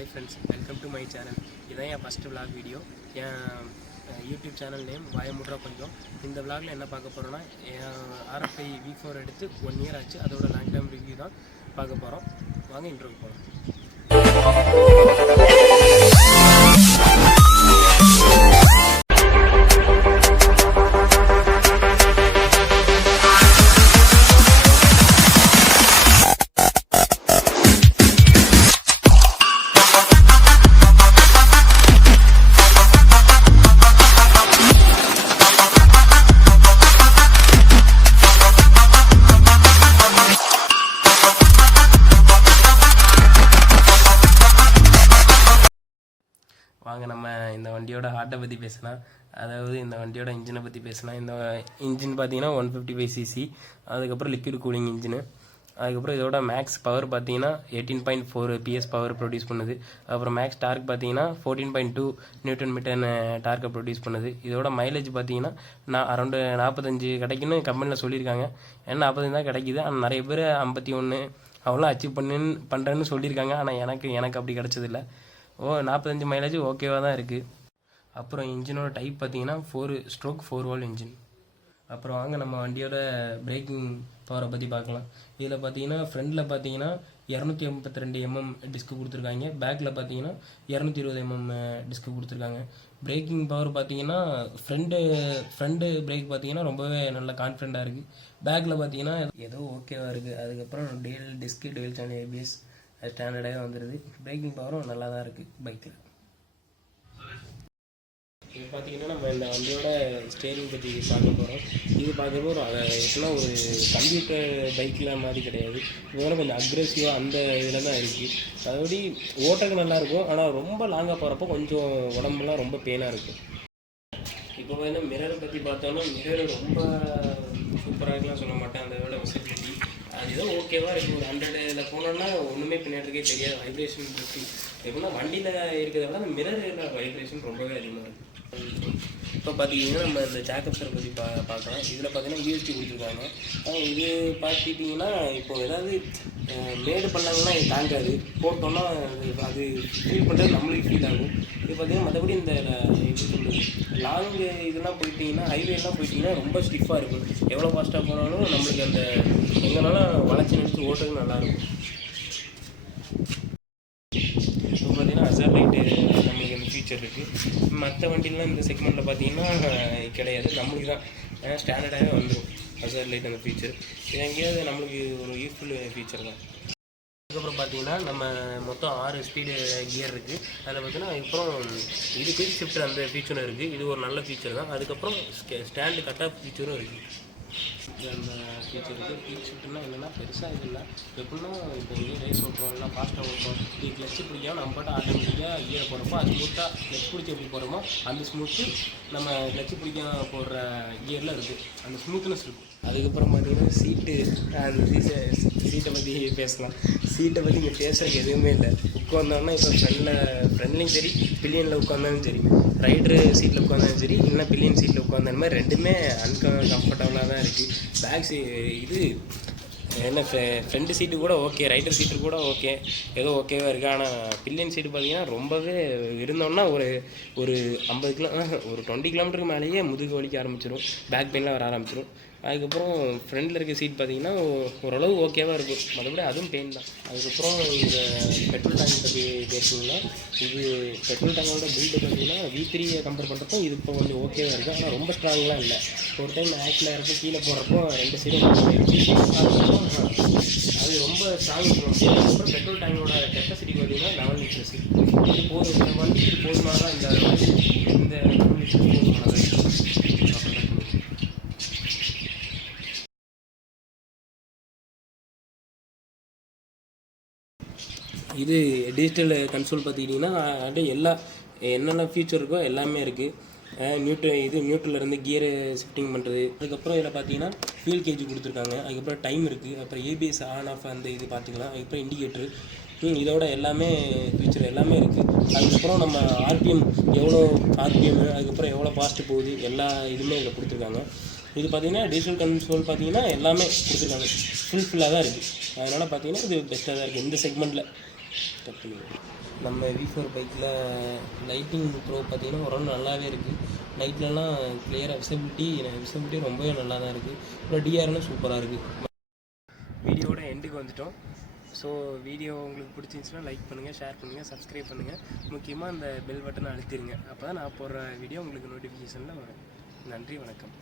Hi friends, welcome to my channel. This is my first vlog video. YouTube channel name Vayamudra Konjam. In the vlog enna paaka porona RFI V4 eduthu 1 year aachu adoda long term review dhaan paaka porom. Vaanga intro ku polam. வாங்க நம்ம இந்த வண்டியோட ஹார்ட்டை பற்றி பேசலாம். அதாவது இந்த வண்டியோட இன்ஜினை பற்றி பேசலாம். இந்த இன்ஜின் பார்த்தீங்கன்னா 155cc, அதுக்கப்புறம் லிக்விட் கூலிங் இன்ஜினு. அதுக்கப்புறம் இதோட மேக்ஸ் பவர் பார்த்தீங்கன்னா 18.4 PS பவர் ப்ரொடியூஸ் பண்ணுது. அப்புறம் மேக்ஸ் டார்க் பார்த்தீங்கன்னா 14.2 Nm டார்க்கை ப்ரொடியூஸ் பண்ணுது. இதோட மைலேஜ் பார்த்தீங்கன்னா அரௌண்டு 45 கிடைக்குன்னு கம்பெனியில் சொல்லியிருக்காங்க. ஏன்னா 45 தான் கிடைக்கிது. ஆனால் நிறைய பேர் 51 அவங்களாம் அச்சீவ் பண்ணுறேன்னு சொல்லியிருக்காங்க. ஆனால் எனக்கு அப்படி கிடச்சதில்லை. 45 மைலேஜ் ஓகேவாக தான் இருக்குது. அப்புறம் இன்ஜினோட டைப் பார்த்தீங்கன்னா 4 வால்வ் இன்ஜின். அப்புறம் வாங்க நம்ம வண்டியோட பிரேக்கிங் பவரை பற்றி பார்க்கலாம். இதில் பார்த்தீங்கன்னா ஃப்ரண்டில் பார்த்தீங்கன்னா 252 mm டிஸ்க்கு கொடுத்துருக்காங்க. பேக்கில் பார்த்தீங்கன்னா 220 mm டிஸ்க்கு கொடுத்துருக்காங்க. பிரேக்கிங் பவர் பார்த்தீங்கன்னா ஃப்ரண்ட் பிரேக் பார்த்தீங்கன்னா ரொம்பவே நல்ல கான்ஃபிடண்ட்டாக இருக்குது. பேக்கில் பார்த்தீங்கன்னா ஏதோ ஓகேவாக இருக்குது. அதுக்கப்புறம் டெயில் சேனல் ABS ஸ்டாண்டர்டாக வந்துடுது. பிரேக்கிங் பவரும் நல்லா தான் இருக்குது பைக்கில். இது பார்த்தீங்கன்னா நம்ம இந்த வண்டியோட ஸ்டேரிங் பற்றி பார்க்க போகிறோம். இது பார்க்குறப்போ எப்படின்னா ஒரு கம்ப்யூட்டர் பைக்கில் மாதிரி கிடையாது. இதோட கொஞ்சம் அக்ரெசிவாக அந்த இதில் தான் இருக்குது. அதோட ஓட்டக்கு நல்லாயிருக்கும். ஆனால் ரொம்ப லாங்காக போகிறப்போ கொஞ்சம் உடம்புலாம் ரொம்ப பெயினாக இருக்கும். இப்போ பார்த்தீங்கன்னா மிரரை பற்றி பார்த்தோன்னா மிரர் ரொம்ப சூப்பராக இருக்கலாம் சொல்ல மாட்டேன். அந்த இதோட விசிபிலிட்டி அது ஏதோ ஓகேவாக இருக்குது. ஒரு 100 போனோன்னா ஒன்றுமே பின்னாடிக்கே தெரியாது. வைப்ரேஷன் பற்றி எப்படின்னா வண்டியில் இருக்கிறத விட அந்த மிரரில் வைப்ரேஷன் ரொம்பவே அதிகமாக இருக்குது. இப்போ பார்த்தீங்கன்னா நம்ம இந்த ஜாக்கப்ஸரை பற்றி பார்க்கலாம். இதில் பார்த்தீங்கன்னா USD கொடுத்துருக்காங்க. இது பார்த்துட்டிங்கன்னா இப்போ ஏதாவது மேடு பண்ணாங்கன்னா இது தாங்காது. போட்டோன்னா அது ஃபீல் பண்ணுறது நம்மளுக்கு ஃபீல் ஆகும். இது பார்த்தீங்கன்னா மற்றபடி இந்த எப்படி சொல்கிறது லாங்கு இதெல்லாம் போயிட்டிங்கன்னா ஹைவேலாம் போயிட்டிங்கன்னா ரொம்ப ஸ்டிஃபாக இருக்கும். எவ்வளோ ஃபாஸ்ட்டாக போனாலும் நம்மளுக்கு அந்த எங்கேனாலும் வளைச்சி நிறுத்தி ஓட்டுறது நல்லாயிருக்கும். இப்போ பார்த்தீங்கன்னா ஹசார்ட் லைட்டு நம்மளுக்கு அந்த ஃபீச்சர் இருக்குது. மற்ற வண்டிலாம் இந்த செக்மெண்ட்டில் பார்த்தீங்கன்னா கிடையாது. நம்மளுக்கு தான் ஏன்னா ஸ்டாண்டர்டாகவே வந்துடும் ஹசார்ட் லைட் அந்த ஃபீச்சர். இது எங்கேயாவது நம்மளுக்கு ஒரு யூஸ்ஃபுல் ஃபீச்சர் தான். அதுக்கப்புறம் பார்த்தீங்கன்னா நம்ம மொத்தம் 6 ஸ்பீடு கியர் இருக்குது. அதில் பார்த்தீங்கன்னா அப்புறம் இது குயிக் ஷிஃப்ட் அந்த ஃபீச்சரும் இருக்குது. இது ஒரு நல்ல ஃபீச்சர் தான். அதுக்கப்புறம் ஸ்டாண்டு கட் ஆஃப் ஃபீச்சரும் இருக்குது. அந்த ஃபீச்சர் இருக்குது. குயிக் ஷிஃப்ட்னா என்னென்னா பெருசாக இது இல்லை. எப்படின்னா இப்போ வந்து ரேஸ் ஓட்டுறோம் இல்லை ஃபாஸ்ட்டாக ஓட்டுறோம். இது கிளச்சு பிடிக்காம நம்ம பாட்டு ஆட்டோமேட்டிக்காக கியரை போடுறப்போ அது ஸ்மூத்தாக கிளச் பிடிச்சி எப்படி போடுறோமோ அந்த ஸ்மூத்து நம்ம கிளச்சு பிடிக்காம போடுற கியரில் இருக்குது. அந்த ஸ்மூத்னஸ் இருக்கும். அதுக்கப்புறம் பார்த்தீங்கன்னா அந்த சீட்டை பற்றி பேசலாம். சீட்டை பற்றி இங்கே பேசுறதுக்கு எதுவுமே இல்லை. உட்காந்தோன்னா இப்போ ஃப்ரெண்ட்லேயும் சரி பில்லியனில் உட்காந்தாலும் சரி, ரைடரு சீட்டில் உட்காந்தாலும் சரி, இல்லைனா பில்லியன் சீட்டில் உட்காந்தாலும் மாதிரி ரெண்டுமே கம்ஃபர்டபுளாக தான் இருக்குது. பேக் இது என்ன ஃப்ரண்ட் சீட்டு கூட ஓகே, ரைடர் சீட்டு கூட ஓகே, ஏதோ ஓகேவாக இருக்குது. ஆனால் பில்லியன் சீட்டு பார்த்தீங்கன்னா ரொம்பவே இருந்தோம்னா ஒரு 20 கிலோமீட்டருக்கு மேலேயே முதுகு வலிக்க ஆரம்பிச்சிடும், பேக் பெயின்லாம் வர ஆரம்பிச்சிடும். அதுக்கப்புறம் ஃப்ரண்டில் இருக்க சீட் பார்த்தீங்கன்னா ஓரளவு ஓகேவாக இருக்கும். மற்றபடி அதுவும் பெயின் தான். அதுக்கப்புறம் இந்த பெட்ரோல் டேங்க் பற்றி பேசணும்னா இது பெட்ரோல் டேங்கோட பில்டு பார்த்தீங்கன்னா V3 கம்பேர் பண்ணுறப்போ இது இப்போ கொஞ்சம் ஓகேவாக இருக்குது. ஆனால் ரொம்ப ஸ்ட்ராங்லாம் இல்லை. ஒரு டைம் ஆக்சில் இருப்போ கீழே போடுறப்போ 2 சைடும் அதுக்கப்புறம் அது ரொம்ப ஸ்ட்ராங் சொல்ல முடியாது. அதுக்கப்புறம் பெட்ரோல் டேங்கோட கெப்பாசிட்டி பார்த்தீங்கன்னா 11 லிட்டர்ஸ். இது போதும். இந்த வண்டிக்கு போதுமானதான். இந்த 11 லிட்டர்ஸ் போதுமானதான். இது டிஜிட்டல் கன்சோல் பார்த்துக்கிட்டிங்கன்னா என்னென்ன ஃபீச்சர் இருக்கோ எல்லாமே இருக்குது. நியூட்ரலேருந்து கியரு ஷிஃப்டிங் பண்ணுறது. அதுக்கப்புறம் இதில் பார்த்தீங்கன்னா ஃபியூல் கேஜ் கொடுத்துருக்காங்க. அதுக்கப்புறம் டைம் இருக்குது. அப்புறம் ABS ஆன் ஆஃப் அந்த இது பார்த்துக்கலாம். அதுக்கப்புறம் இண்டிகேட்ரு இதோட எல்லாமே ஃபீச்சர் எல்லாமே இருக்குது. அதுக்கப்புறம் நம்ம RPM எவ்வளோ RPM, அதுக்கப்புறம் எவ்வளோ ஃபாஸ்ட்டு போகுது, எல்லா இதுவுமே இதில் கொடுத்துருக்காங்க. இது பார்த்தீங்கன்னா டிஜிட்டல் கன்சோல் பார்த்தீங்கன்னா எல்லாமே கொடுத்துருக்காங்க. ஃபுல்லாக தான் இருக்குது. அதனால் பார்த்தீங்கன்னா இது பெஸ்ட்டாக தான் இருக்குது இந்த செக்மெண்ட்டில். கட் பண்ணிடுவோம். நம்ம V4 பைக்கில் லைட்டிங் ப்ரோ பார்த்திங்கன்னா ஓரளவு நல்லாவே இருக்குது. நைட்லலாம் கிளியராக விசிபிலிட்டி ரொம்பவே நல்லா தான் இருக்குது. அப்புறம் டிஆர்னும் சூப்பராக இருக்குது. வீடியோவோட எண்டுக்கு வந்துட்டோம். ஸோ வீடியோ உங்களுக்கு பிடிச்சிருந்துச்சுன்னா லைக் பண்ணுங்கள், ஷேர் பண்ணுங்கள், சப்ஸ்கிரைப் பண்ணுங்கள். முக்கியமாக அந்த பெல் பட்டனை அழுத்திடுங்க. அப்போ தான் நான் போடுற வீடியோ உங்களுக்கு நோட்டிஃபிகேஷனில் வரும். நன்றி, வணக்கம்.